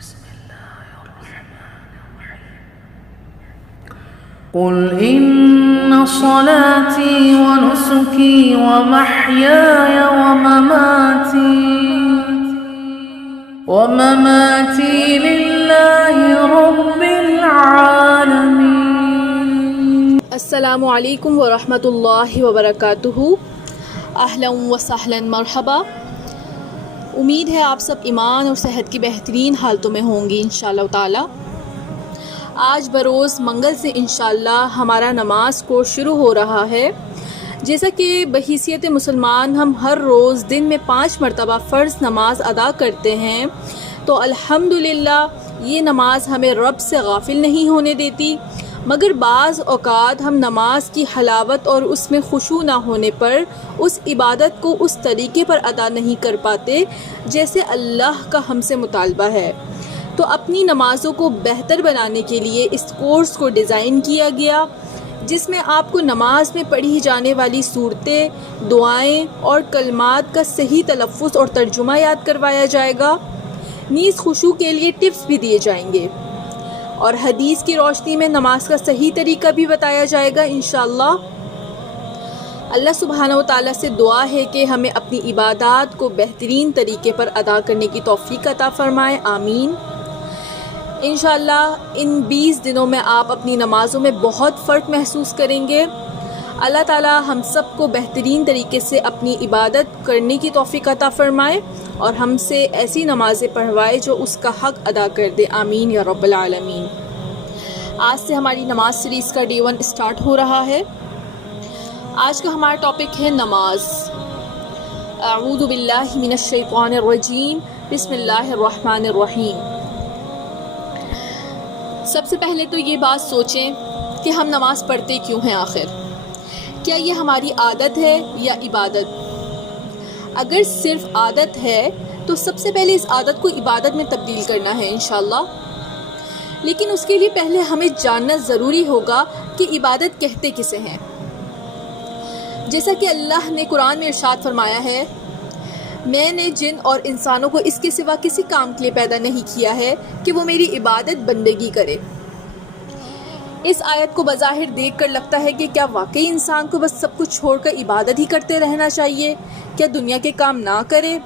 بسم الله الرحمن الرحيم قل إن صلاتي ونسكي ومحياي ومماتي لله رب العالمين. السلام علیکم ورحمۃ اللہ وبرکاتہ. اہلا و سہلا مرحبا. امید ہے آپ سب ایمان اور صحت کی بہترین حالتوں میں ہوں گی انشاءاللہ تعالی. آج بروز منگل سے انشاءاللہ ہمارا نماز کورس شروع ہو رہا ہے. جیسا کہ بحیثیت مسلمان ہم ہر روز دن میں 5 مرتبہ فرض نماز ادا کرتے ہیں، تو الحمدللہ یہ نماز ہمیں رب سے غافل نہیں ہونے دیتی. مگر بعض اوقات ہم نماز کی حلاوت اور اس میں خشوع نہ ہونے پر اس عبادت کو اس طریقے پر ادا نہیں کر پاتے جیسے اللہ کا ہم سے مطالبہ ہے. تو اپنی نمازوں کو بہتر بنانے کے لیے اس کورس کو ڈیزائن کیا گیا، جس میں آپ کو نماز میں پڑھی جانے والی صورتیں، دعائیں اور کلمات کا صحیح تلفظ اور ترجمہ یاد کروایا جائے گا. نیز خشوع کے لیے ٹپس بھی دیے جائیں گے اور حدیث کی روشنی میں نماز کا صحیح طریقہ بھی بتایا جائے گا انشاءاللہ. اللہ سبحانہ و تعالیٰ سے دعا ہے کہ ہمیں اپنی عبادات کو بہترین طریقے پر ادا کرنے کی توفیق عطا فرمائے، آمین. انشاءاللہ ان 20 دنوں میں آپ اپنی نمازوں میں بہت فرق محسوس کریں گے. اللہ تعالیٰ ہم سب کو بہترین طریقے سے اپنی عبادت کرنے کی توفیق عطا فرمائے اور ہم سے ایسی نمازیں پڑھوائے جو اس کا حق ادا کر دے، آمین یا رب العالمین. آج سے ہماری نماز سیریز کا ڈے 1 اسٹارٹ ہو رہا ہے. آج کا ہمارا ٹاپک ہے نماز. اعوذ باللہ من الشیطان الرجیم، بسم اللہ الرحمن الرحیم. سب سے پہلے تو یہ بات سوچیں کہ ہم نماز پڑھتے کیوں ہیں آخر؟ کیا یہ ہماری عادت ہے یا عبادت؟ اگر صرف عادت ہے تو سب سے پہلے اس عادت کو عبادت میں تبدیل کرنا ہے انشاءاللہ. لیکن اس کے لیے پہلے ہمیں جاننا ضروری ہوگا کہ عبادت کہتے کسے ہیں. جیسا کہ اللہ نے قرآن میں ارشاد فرمایا ہے، میں نے جن اور انسانوں کو اس کے سوا کسی کام کے لیے پیدا نہیں کیا ہے کہ وہ میری عبادت بندگی کرے. اس آیت کو بظاہر دیکھ کر لگتا ہے کہ کیا واقعی انسان کو بس سب کچھ چھوڑ کر عبادت ہی کرتے رہنا چاہیے؟ کیا دنیا کے کام نہ کرے؟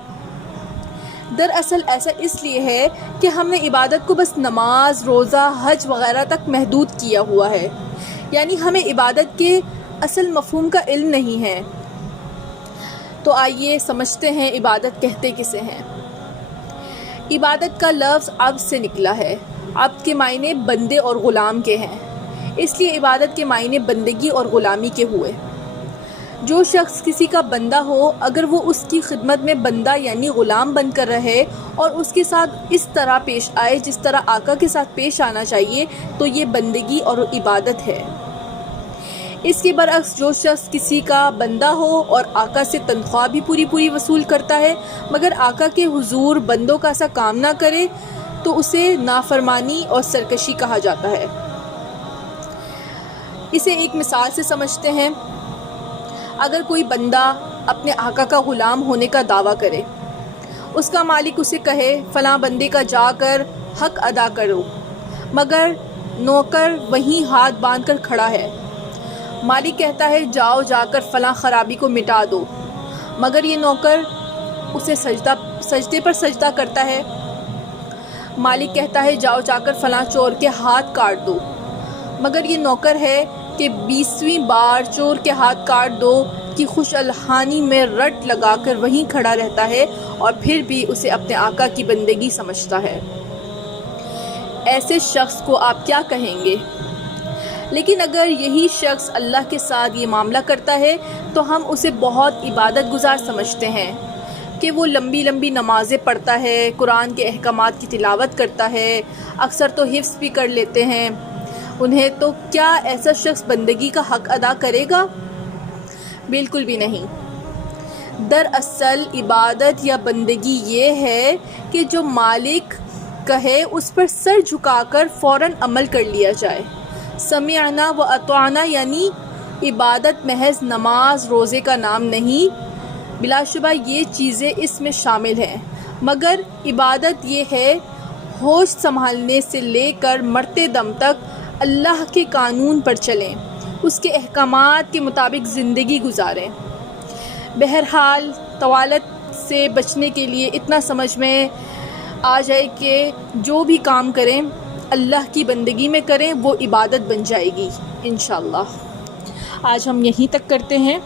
دراصل ایسا اس لیے ہے کہ ہم نے عبادت کو بس نماز، روزہ، حج وغیرہ تک محدود کیا ہوا ہے. یعنی ہمیں عبادت کے اصل مفہوم کا علم نہیں ہے. تو آئیے سمجھتے ہیں عبادت کہتے کسے ہیں. عبادت کا لفظ عبد سے نکلا ہے. عبد کے معنی بندے اور غلام کے ہیں، اس لیے عبادت کے معنی بندگی اور غلامی کے ہوئے. جو شخص کسی کا بندہ ہو، اگر وہ اس کی خدمت میں بندہ یعنی غلام بن کر رہے اور اس کے ساتھ اس طرح پیش آئے جس طرح آقا کے ساتھ پیش آنا چاہیے، تو یہ بندگی اور عبادت ہے. اس کے برعکس جو شخص کسی کا بندہ ہو اور آقا سے تنخواہ بھی پوری وصول کرتا ہے مگر آقا کے حضور بندوں کا ایسا کام نہ کرے، تو اسے نافرمانی اور سرکشی کہا جاتا ہے. اسے ایک مثال سے سمجھتے ہیں. اگر کوئی بندہ اپنے آقا کا غلام ہونے کا دعویٰ کرے، اس کا مالک اسے کہے فلاں بندے کا جا کر حق ادا کرو، مگر نوکر وہیں ہاتھ باندھ کر کھڑا ہے. مالک کہتا ہے جاؤ جا کر فلاں خرابی کو مٹا دو، مگر یہ نوکر اسے سجدے پر سجدہ کرتا ہے. مالک کہتا ہے جاؤ جا کر فلاں چور کے ہاتھ کاٹ دو، مگر یہ نوکر ہے کہ 20ویں بار چور کے ہاتھ کاٹ دو کی خوش الحانی میں رٹ لگا کر وہیں کھڑا رہتا ہے اور پھر بھی اسے اپنے آقا کی بندگی سمجھتا ہے. ایسے شخص کو آپ کیا کہیں گے؟ لیکن اگر یہی شخص اللہ کے ساتھ یہ معاملہ کرتا ہے تو ہم اسے بہت عبادت گزار سمجھتے ہیں کہ وہ لمبی نمازیں پڑھتا ہے، قرآن کے احکامات کی تلاوت کرتا ہے، اکثر تو حفظ بھی کر لیتے ہیں انہیں. تو کیا ایسا شخص بندگی کا حق ادا کرے گا؟ بالکل بھی نہیں. دراصل عبادت یا بندگی یہ ہے کہ جو مالک کہے اس پر سر جھکا کر فوراً عمل کر لیا جائے. سمعنا و اطعنا یعنی عبادت محض نماز روزے کا نام نہیں، بلا شبہ یہ چیزیں اس میں شامل ہیں، مگر عبادت یہ ہے ہوش سنبھالنے سے لے کر مرتے دم تک اللہ کے قانون پر چلیں، اس کے احکامات کے مطابق زندگی گزاریں۔ بہرحال طوالت سے بچنے کے لیے اتنا سمجھ میں آ جائے کہ جو بھی کام کریں اللہ کی بندگی میں کریں، وہ عبادت بن جائے گی انشاءاللہ۔ آج ہم یہیں تک کرتے ہیں۔